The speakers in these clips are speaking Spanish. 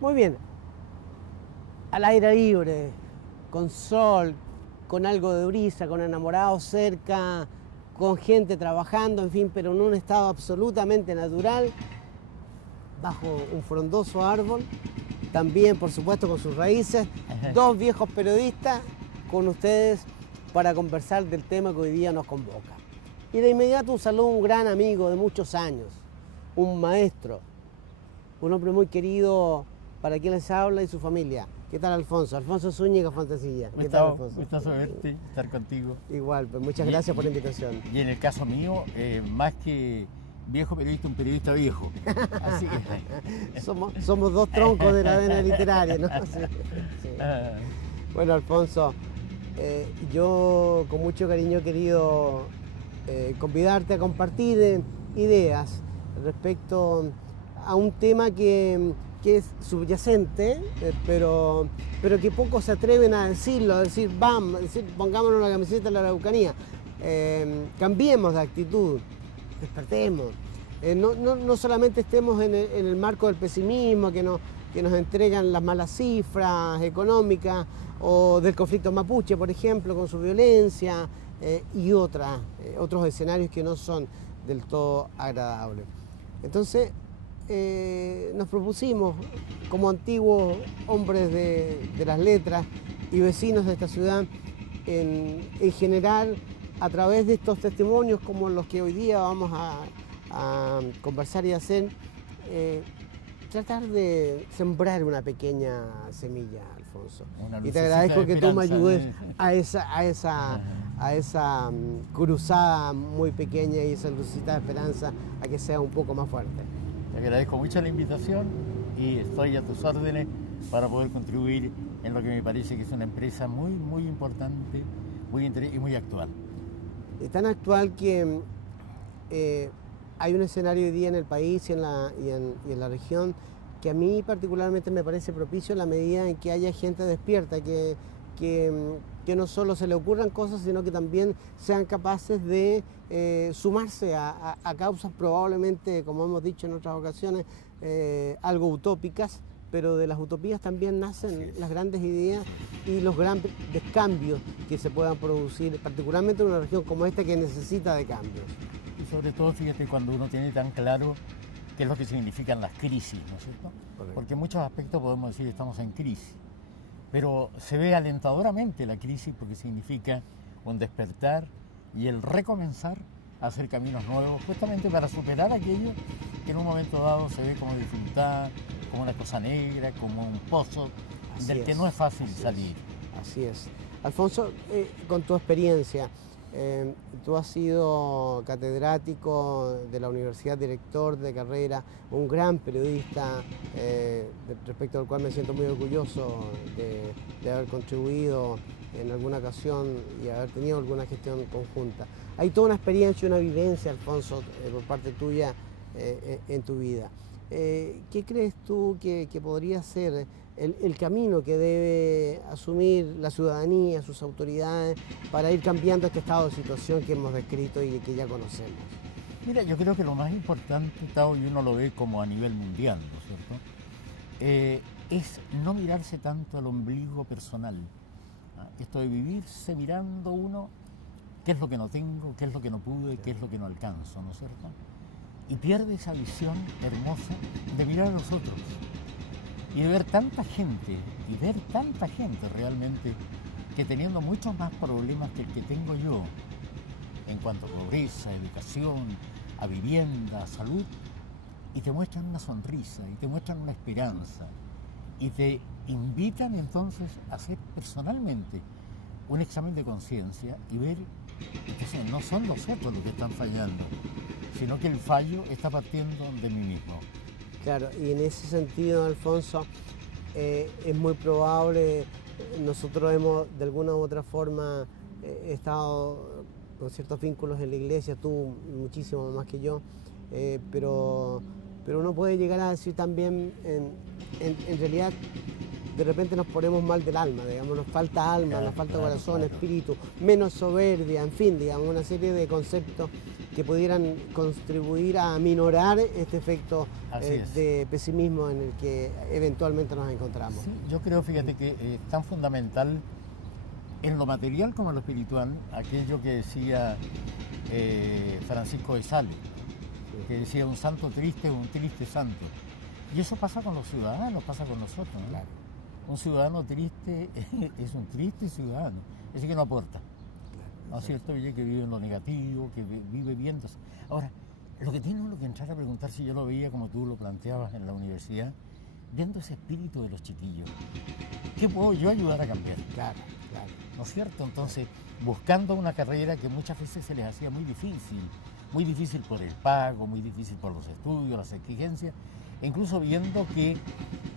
Muy bien, al aire libre, con sol, con algo de brisa, con enamorados cerca, con gente trabajando, en fin, pero en un estado absolutamente natural, bajo un frondoso árbol, también por supuesto con sus raíces, dos viejos periodistas con ustedes para conversar del tema que hoy día nos convoca. Y de inmediato un saludo a un gran amigo de muchos años, un maestro, un hombre muy querido para quien les habla y su familia. ¿Qué tal, Alfonso? Alfonso Zúñiga Fantasilla. ¿Qué tal, Alfonso? Gustazo verte, estar contigo. Igual, pues muchas gracias por la invitación. Y en el caso mío, más que viejo periodista, un periodista viejo. Así que... somos dos troncos de la vena literaria, ¿no? Sí, sí. Bueno, Alfonso, yo con mucho cariño he querido convidarte a compartir ideas respecto a un tema que es subyacente, pero que pocos se atreven a decirlo, a decir, pongámonos la camiseta de la Araucanía, cambiemos de actitud, despertemos. No solamente estemos en el marco del pesimismo que nos entregan las malas cifras económicas o del conflicto mapuche, por ejemplo, con su violencia y otros escenarios que no son del todo agradables. Entonces, nos propusimos, como antiguos hombres de las letras y vecinos de esta ciudad, en general, a través de estos testimonios como los que hoy día vamos a conversar y hacer, tratar de sembrar una pequeña semilla, Alfonso. Y te agradezco que tú me ayudes a esa cruzada muy pequeña y esa lucita de esperanza a que sea un poco más fuerte. Te agradezco mucho la invitación y estoy a tus órdenes para poder contribuir en lo que me parece que es una empresa muy, muy importante y muy actual. Es tan actual que hay un escenario hoy día en el país y en la región que a mí particularmente me parece propicio en la medida en que haya gente despierta, que no solo se le ocurran cosas, sino que también sean capaces de sumarse a causas probablemente, como hemos dicho en otras ocasiones, algo utópicas, pero de las utopías también nacen las grandes ideas y los grandes cambios que se puedan producir, particularmente en una región como esta que necesita de cambios. Y sobre todo, fíjate, cuando uno tiene tan claro qué es lo que significan las crisis, ¿no es cierto? Correcto. Porque en muchos aspectos podemos decir que estamos en crisis, pero se ve alentadoramente la crisis porque significa un despertar y el recomenzar a hacer caminos nuevos, justamente para superar aquello que en un momento dado se ve como dificultad, como una cosa negra, como un pozo del que no es fácil salir. Así es. Alfonso, con tu experiencia, tú has sido catedrático de la universidad, director de carrera, un gran periodista respecto al cual me siento muy orgulloso de haber contribuido en alguna ocasión y haber tenido alguna gestión conjunta. Hay toda una experiencia y una vivencia, Alfonso, por parte tuya en tu vida. ¿Qué crees tú que podría ser el camino que debe asumir la ciudadanía, sus autoridades, para ir cambiando este estado de situación que hemos descrito y que ya conocemos? Mira, yo creo que lo más importante, Tao, y uno lo ve como a nivel mundial, ¿no es cierto?, es no mirarse tanto al ombligo personal. Esto de vivirse mirando uno qué es lo que no tengo, qué es lo que no pude, qué es lo que no alcanzo, ¿no es cierto? Y pierde esa visión hermosa de mirar a los otros y de ver tanta gente realmente que teniendo muchos más problemas que el que tengo yo en cuanto a pobreza, educación, a vivienda, a salud, y te muestran una sonrisa y te muestran una esperanza y te invitan entonces a hacer personalmente un examen de conciencia y ver que no son los otros los que están fallando, sino que el fallo está partiendo de mí mismo. Claro, y en ese sentido, Alfonso, es muy probable, nosotros hemos de alguna u otra forma estado con ciertos vínculos en la iglesia, tú muchísimo más que yo, pero uno puede llegar a decir también, en realidad, de repente nos ponemos mal del alma, digamos, nos falta alma, Claro, nos falta claro, corazón, claro. espíritu, menos soberbia, en fin, digamos, una serie de conceptos que pudieran contribuir a minorar este efecto Así es. de pesimismo en el que eventualmente nos encontramos. Sí, yo creo, fíjate, que es tan fundamental en lo material como en lo espiritual aquello que decía Francisco de Sales, que decía: un santo triste es un triste santo. Y eso pasa con los ciudadanos, pasa con nosotros, ¿no? Claro. Un ciudadano triste es un triste ciudadano, es decir, que no aporta. ¿No es cierto? Que vive en lo negativo, que vive viéndose. Ahora, lo que tiene uno que entrar a preguntar, si yo lo veía como tú lo planteabas en la universidad, viendo ese espíritu de los chiquillos, ¿qué puedo yo ayudar a cambiar? Claro, claro. ¿No es cierto? Entonces, buscando una carrera que muchas veces se les hacía muy difícil por el pago, muy difícil por los estudios, las exigencias, e incluso viendo que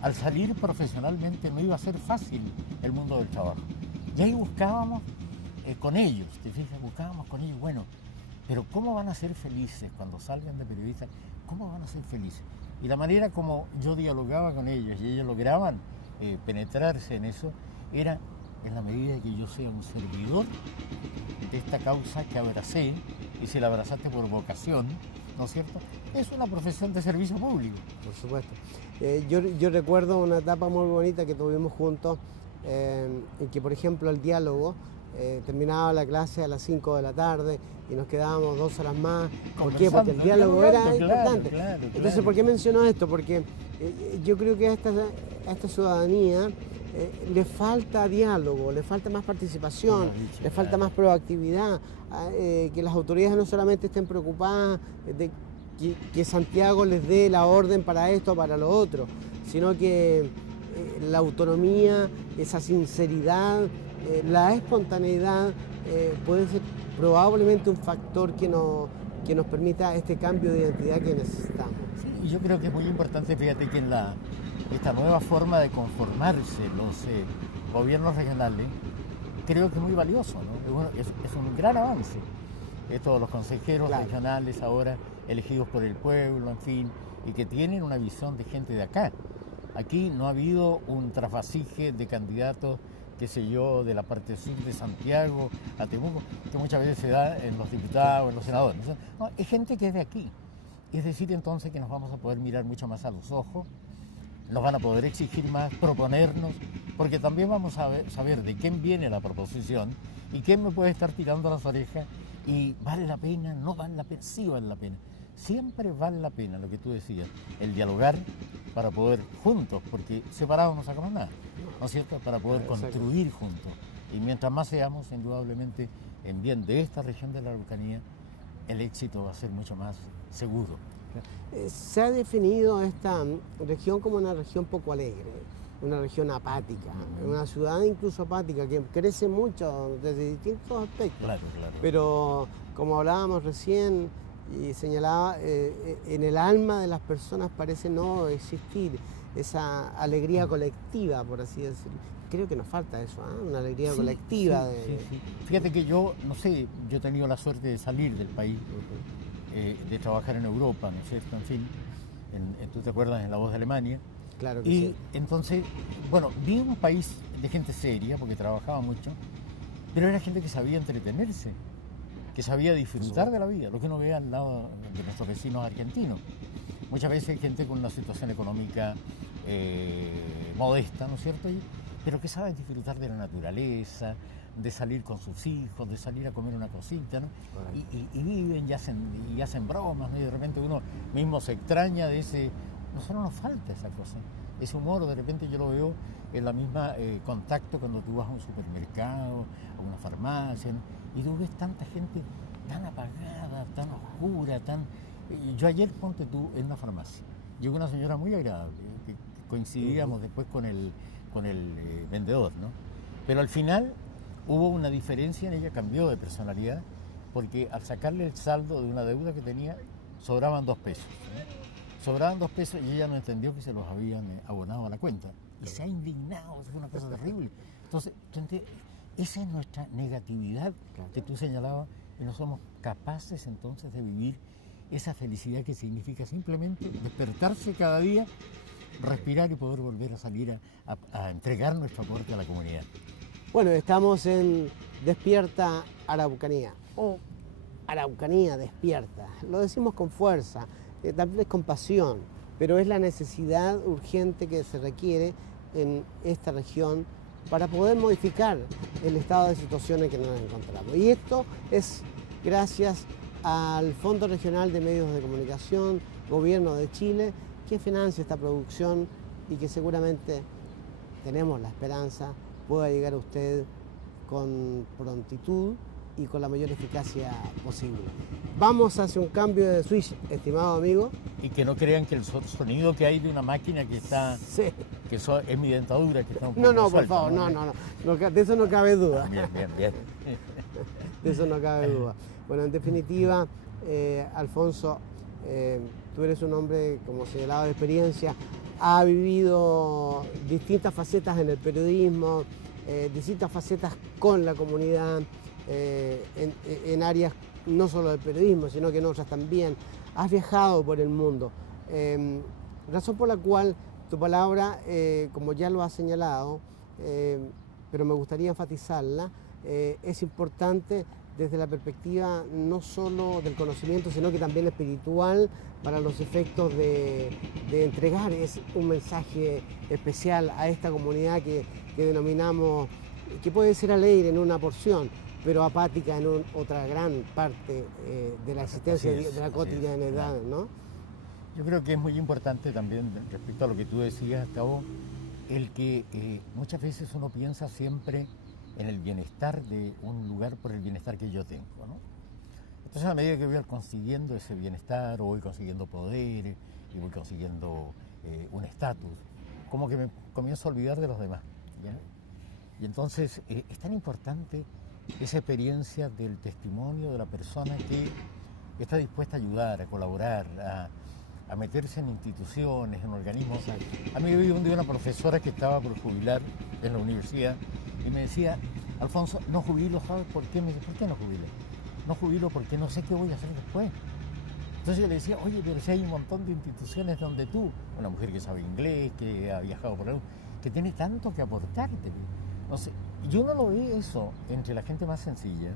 al salir profesionalmente no iba a ser fácil el mundo del trabajo. Y ahí buscábamos con ellos, te fijas, buscábamos con ellos, bueno, pero ¿cómo van a ser felices cuando salgan de periodistas? ¿Cómo van a ser felices? Y la manera como yo dialogaba con ellos y ellos lograban penetrarse en eso era en la medida que yo sea un servidor de esta causa que abracé, y si la abrazaste por vocación, ¿no es cierto?, es una profesión de servicio público. Por supuesto. Yo recuerdo una etapa muy bonita que tuvimos juntos, en que, por ejemplo, el diálogo, terminaba la clase a las 5 de la tarde y nos quedábamos 2 horas más. ¿Por qué? Porque el diálogo era importante. Claro. Entonces, ¿por qué menciono esto? Porque yo creo que a esta ciudadanía le falta diálogo, le falta más participación, le falta más proactividad, que las autoridades no solamente estén preocupadas de que Santiago les dé la orden para esto o para lo otro, sino que la autonomía, esa sinceridad, la espontaneidad puede ser probablemente un factor que nos permita este cambio de identidad que necesitamos. Sí, y yo creo que es muy importante, fíjate, que en esta nueva forma de conformarse los gobiernos regionales, creo que es muy valioso, ¿no? Es un gran avance. Todos los consejeros regionales ahora elegidos por el pueblo, en fin, y que tienen una visión de gente de acá. Aquí no ha habido un trasvasije de candidatos, qué sé yo, de la parte sur de Santiago a Temuco, que muchas veces se da en los diputados, en los senadores. No, es gente que es de aquí. Es decir, entonces, que nos vamos a poder mirar mucho más a los ojos, nos van a poder exigir más, proponernos, porque también vamos a saber de quién viene la proposición y quién me puede estar tirando las orejas y vale la pena, no vale la pena, sí vale la pena. Siempre vale la pena, lo que tú decías, el dialogar para poder juntos, porque separados no sacamos nada, ¿no es cierto?, para poder construir juntos. Y mientras más seamos, indudablemente, en bien de esta región de la Araucanía, el éxito va a ser mucho más seguro. Se ha definido esta región como una región poco alegre, una región apática, una ciudad incluso apática, que crece mucho desde distintos aspectos. Claro. Pero como hablábamos recién y señalaba, en el alma de las personas parece no existir esa alegría colectiva, por así decirlo. Creo que nos falta eso, una alegría colectiva. Sí. Fíjate que yo, no sé, yo he tenido la suerte de salir del país, de trabajar en Europa, ¿no es cierto? En fin, tú te acuerdas, en La Voz de Alemania. Claro que y sí. Entonces, bueno, vi un país de gente seria, porque trabajaba mucho, pero era gente que sabía entretenerse, que sabía disfrutar de la vida, lo que uno ve al lado de nuestros vecinos argentinos. Muchas veces hay gente con una situación económica modesta, ¿no es cierto?, pero que sabe disfrutar de la naturaleza, de salir con sus hijos, de salir a comer una cosita, ¿no? Y viven y hacen bromas, ¿no? Y de repente uno mismo se extraña de ese... Nosotros nos falta esa cosa, ese humor. De repente yo lo veo en la misma contacto cuando tú vas a un supermercado, a una farmacia, ¿no? Y tú ves tanta gente tan apagada, tan oscura, Yo ayer, ponte tú, en una farmacia, llegó una señora muy agradable, que coincidíamos después con el vendedor, ¿no? Pero al final hubo una diferencia en ella, cambió de personalidad, porque al sacarle el saldo de una deuda que tenía, sobraban 2 pesos, ¿no? Sobraban 2 pesos y ella no entendió que se los habían abonado a la cuenta. Y se ha indignado, es una cosa terrible. Entonces, esa es nuestra negatividad que tú señalabas, y no somos capaces entonces de vivir esa felicidad que significa simplemente despertarse cada día respirar y poder volver a salir a entregar nuestro aporte a la comunidad. Bueno, estamos en Despierta Araucanía, o Araucanía despierta. Lo decimos con fuerza, tal vez con pasión, pero es la necesidad urgente que se requiere en esta región para poder modificar el estado de situación en que nos encontramos. Y esto es gracias al Fondo Regional de Medios de Comunicación, Gobierno de Chile, que financia esta producción y que seguramente tenemos la esperanza pueda llegar a usted con prontitud y con la mayor eficacia posible. Vamos hacia un cambio de switch, estimado amigo. Y que no crean que el sonido que hay de una máquina que está... Sí. Que es mi dentadura que está un poco No, suelta, por favor, no, de eso no cabe duda. Bien. De eso no cabe duda. Bueno, en definitiva, Alfonso, tú eres un hombre, como señalaba, de experiencia, ha vivido distintas facetas en el periodismo, distintas facetas con la comunidad, en áreas no solo del periodismo, sino que en otras también. Has viajado por el mundo, razón por la cual tu palabra, como ya lo has señalado, pero me gustaría enfatizarla, es importante desde la perspectiva no solo del conocimiento, sino que también espiritual, para los efectos de entregar un mensaje especial a esta comunidad que denominamos, que puede ser alegre en una porción, pero apática en otra gran parte de la existencia, de la cotidianidad, ¿no? Yo creo que es muy importante también, respecto a lo que tú decías, Gustavo, el que muchas veces uno piensa siempre en el bienestar de un lugar por el bienestar que yo tengo, ¿no? Entonces, a medida que voy consiguiendo ese bienestar, o voy consiguiendo poder, y voy consiguiendo un estatus, como que me comienzo a olvidar de los demás, ¿ya? Y entonces es tan importante esa experiencia del testimonio de la persona que está dispuesta a ayudar, a colaborar, a meterse en instituciones, en organismos. A mí un día una profesora que estaba por jubilar en la universidad y me decía: Alfonso, no jubilo, ¿sabes por qué? Me dice: ¿por qué no jubilo? No jubilo porque no sé qué voy a hacer después. Entonces yo le decía: oye, pero si hay un montón de instituciones donde tú, una mujer que sabe inglés, que ha viajado por ahí, que tiene tanto que aportarte. No sé, yo no lo veo eso entre la gente más sencilla.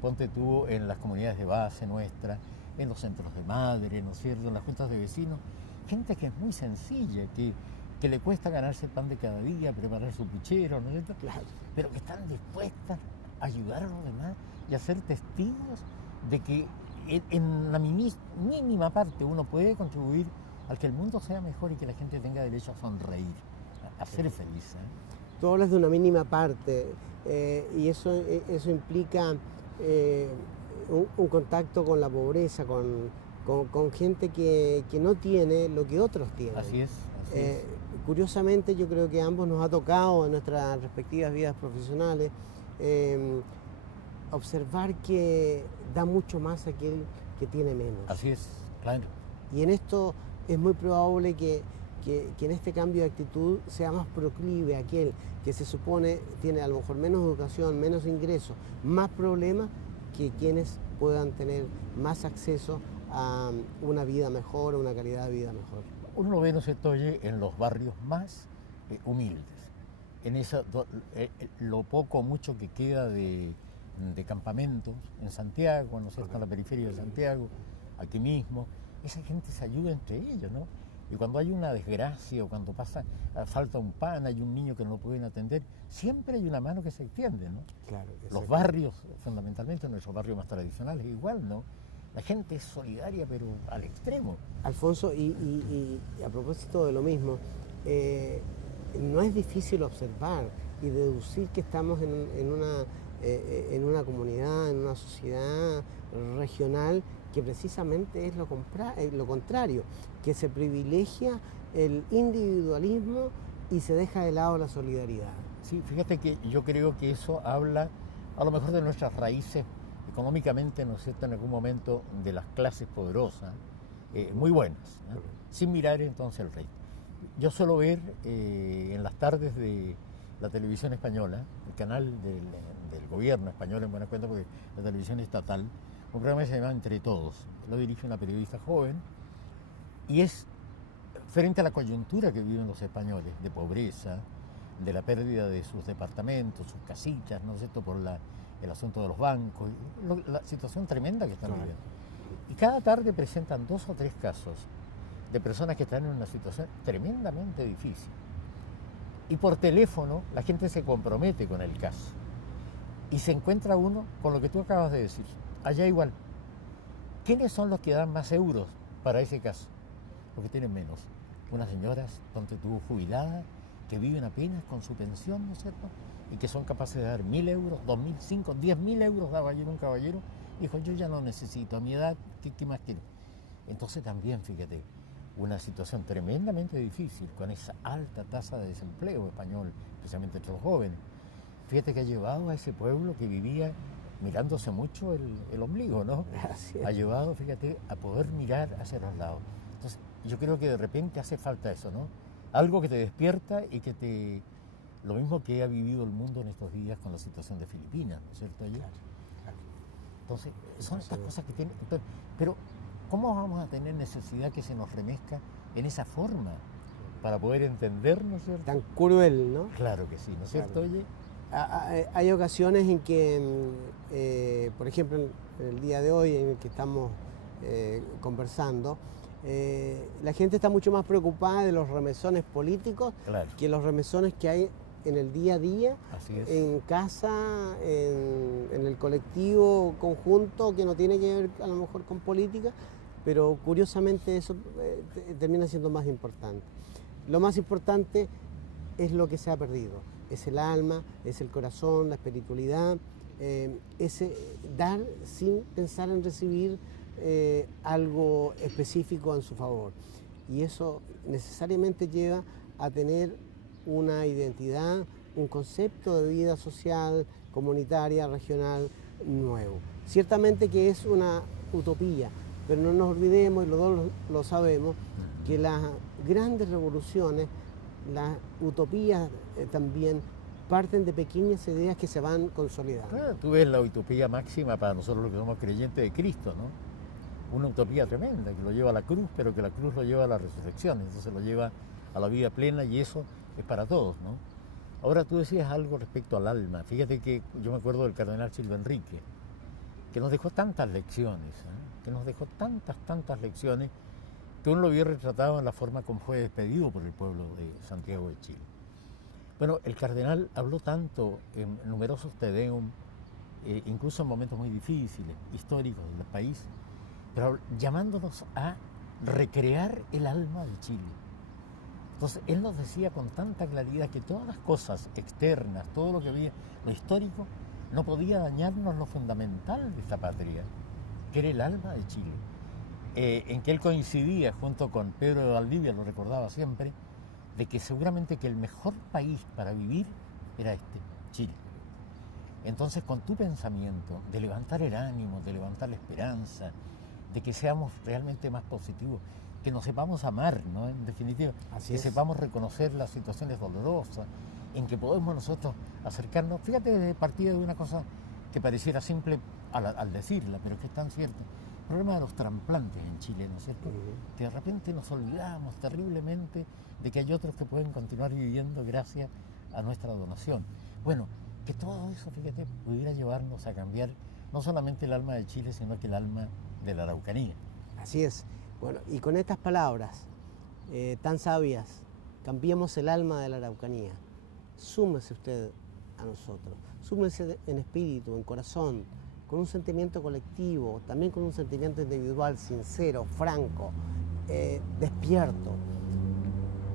Ponte tú en las comunidades de base nuestra, en los centros de madre, ¿no es cierto?, en las juntas de vecinos, gente que es muy sencilla, que le cuesta ganarse el pan de cada día, preparar su puchero, ¿no es cierto? Claro. Pero que están dispuestas a ayudar a los demás y a ser testigos de que en la mínima parte uno puede contribuir al que el mundo sea mejor y que la gente tenga derecho a sonreír, a ser feliz, ¿eh? Tú hablas de una mínima parte y eso implica un contacto con la pobreza, con gente que no tiene lo que otros tienen. Así es. Curiosamente, yo creo que a ambos nos ha tocado en nuestras respectivas vidas profesionales observar que da mucho más aquel que tiene menos. Así es, claro. Y en esto es muy probable que en este cambio de actitud sea más proclive aquel que se supone tiene a lo mejor menos educación, menos ingresos, más problemas, que quienes puedan tener más acceso a una vida mejor, a una calidad de vida mejor. Uno lo ve, ¿no es cierto?, oye, en los barrios más humildes, en lo poco o mucho que queda de campamentos en Santiago, ¿no es cierto?, en la periferia de Santiago, aquí mismo, esa gente se ayuda entre ellos, ¿no? Y cuando hay una desgracia o cuando falta un pan, hay un niño que no lo pueden atender, siempre hay una mano que se extiende, ¿no? Claro. Los barrios, fundamentalmente nuestros barrios más tradicionales, igual, ¿no? La gente es solidaria, pero al extremo. Alfonso, y a propósito de lo mismo, no es difícil observar y deducir que estamos en una comunidad, en una sociedad regional que precisamente es lo contrario, que se privilegia el individualismo y se deja de lado la solidaridad. Sí, fíjate que yo creo que eso habla a lo mejor de nuestras raíces económicamente, ¿no es cierto?, en algún momento de las clases poderosas, muy buenas, ¿no? Sin mirar entonces el rey. Yo suelo ver en las tardes de la televisión española, el canal del gobierno español, en buena cuenta, porque la televisión estatal, un programa que se llama Entre Todos. Lo dirige una periodista joven y es frente a la coyuntura que viven los españoles, de pobreza, de la pérdida de sus departamentos, sus casitas, ¿no es cierto?, por el asunto de los bancos, la situación tremenda que están viviendo. Y cada tarde presentan 2 o 3 casos de personas que están en una situación tremendamente difícil. Y por teléfono la gente se compromete con el caso. Y se encuentra uno con lo que tú acabas de decir. Allá igual. ¿Quiénes son los que dan más euros para ese caso? Los que tienen menos. Unas señoras, donde tuvo jubilada, que viven apenas con su pensión, ¿no es cierto? Y que son capaces de dar 1.000 euros, 2.000, 5.000, 10.000 euros daba ayer un caballero. Dijo, yo ya no necesito, a mi edad, ¿qué más quiero? Entonces también, fíjate, una situación tremendamente difícil con esa alta tasa de desempleo español, especialmente entre los jóvenes. Fíjate que ha llevado a ese pueblo que vivía mirándose mucho el ombligo, ¿no? Ha llevado, fíjate, a poder mirar hacia los lados. Entonces, yo creo que de repente hace falta eso, ¿no? Algo que te despierta y que te... Lo mismo que ha vivido el mundo en estos días con la situación de Filipinas, ¿no es cierto? Entonces, son estas cosas que tienen... Pero, ¿cómo vamos a tener necesidad que se nos remezca en esa forma para poder entender, ¿no es cierto? Tan cruel, ¿no? Claro que sí, ¿no es cierto, oye? Hay ocasiones en que, por ejemplo, en el día de hoy en el que estamos conversando, la gente está mucho más preocupada de los remesones políticos que los remesones que hay en el día a día, en casa, en el colectivo conjunto, que no tiene que ver a lo mejor con política, pero curiosamente eso termina siendo más importante. Lo más importante es lo que se ha perdido, es el alma, es el corazón, la espiritualidad, es dar sin pensar en recibir algo específico en su favor. Y eso necesariamente lleva a tener una identidad, un concepto de vida social, comunitaria, regional, nuevo. Ciertamente que es una utopía, pero no nos olvidemos, y los dos lo sabemos, que las grandes revoluciones, las utopías también parten de pequeñas ideas que se van consolidando. Claro, tú ves la utopía máxima para nosotros los que somos creyentes de Cristo, ¿no? Una utopía tremenda que lo lleva a la cruz, pero que la cruz lo lleva a la resurrección, entonces lo lleva a la vida plena y eso es para todos, ¿no? Ahora tú decías algo respecto al alma. Fíjate que yo me acuerdo del cardenal Silva Enrique, que nos dejó tantas lecciones, que nos dejó tantas lecciones, que uno lo vio retratado en la forma como fue despedido por el pueblo de Santiago de Chile. Bueno, el cardenal habló tanto en numerosos Te Deum, incluso en momentos muy difíciles, históricos del país, pero llamándonos a recrear el alma de Chile. Entonces, él nos decía con tanta claridad que todas las cosas externas, todo lo que había, lo histórico, no podía dañarnos lo fundamental de esta patria, que era el alma de Chile. En que él coincidía junto con Pedro de Valdivia, lo recordaba siempre, de que seguramente que el mejor país para vivir era este, Chile. Entonces, con tu pensamiento de levantar el ánimo, de levantar la esperanza, de que seamos realmente más positivos, que nos sepamos amar, ¿no? En definitiva, que sepamos reconocer las situaciones dolorosas, en que podemos nosotros acercarnos. Fíjate, de partida de una cosa que pareciera simple al decirla, pero que es tan cierta. El problema de los trasplantes en Chile, ¿no es cierto? Que de repente nos olvidamos terriblemente de que hay otros que pueden continuar viviendo gracias a nuestra donación. Bueno, que todo eso, fíjate, pudiera llevarnos a cambiar no solamente el alma de Chile, sino que el alma de la Araucanía. Así es. Bueno, y con estas palabras tan sabias, cambiemos el alma de la Araucanía. Súmese usted a nosotros, súmese en espíritu, en corazón, con un sentimiento colectivo, también con un sentimiento individual, sincero, franco, despierto.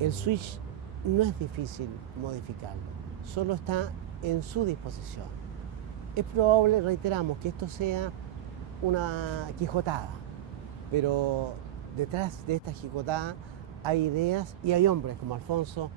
El switch no es difícil modificarlo, solo está en su disposición. Es probable, reiteramos, que esto sea una quijotada, pero detrás de esta jicotada hay ideas y hay hombres como Alfonso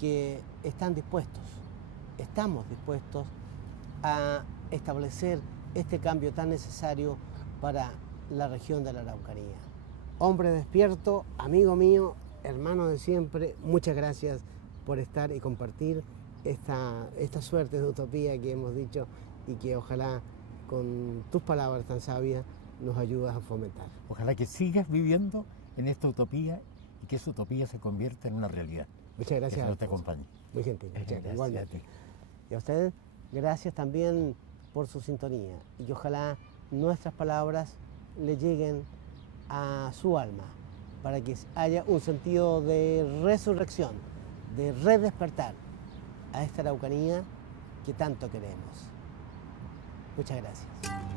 que están dispuestos, estamos dispuestos a establecer este cambio tan necesario para la región de la Araucanía. Hombre despierto, amigo mío, hermano de siempre, muchas gracias por estar y compartir esta suerte de utopía que hemos dicho y que ojalá con tus palabras tan sabias nos ayudas a fomentar. Ojalá que sigas viviendo en esta utopía y que esa utopía se convierta en una realidad. Muchas gracias. Que Dios te acompañe. Muy gentil, muchas gracias. Igualmente. A ti. Y a usted, gracias también por su sintonía y que ojalá nuestras palabras le lleguen a su alma para que haya un sentido de resurrección, de redespertar a esta Araucanía que tanto queremos. Muchas gracias.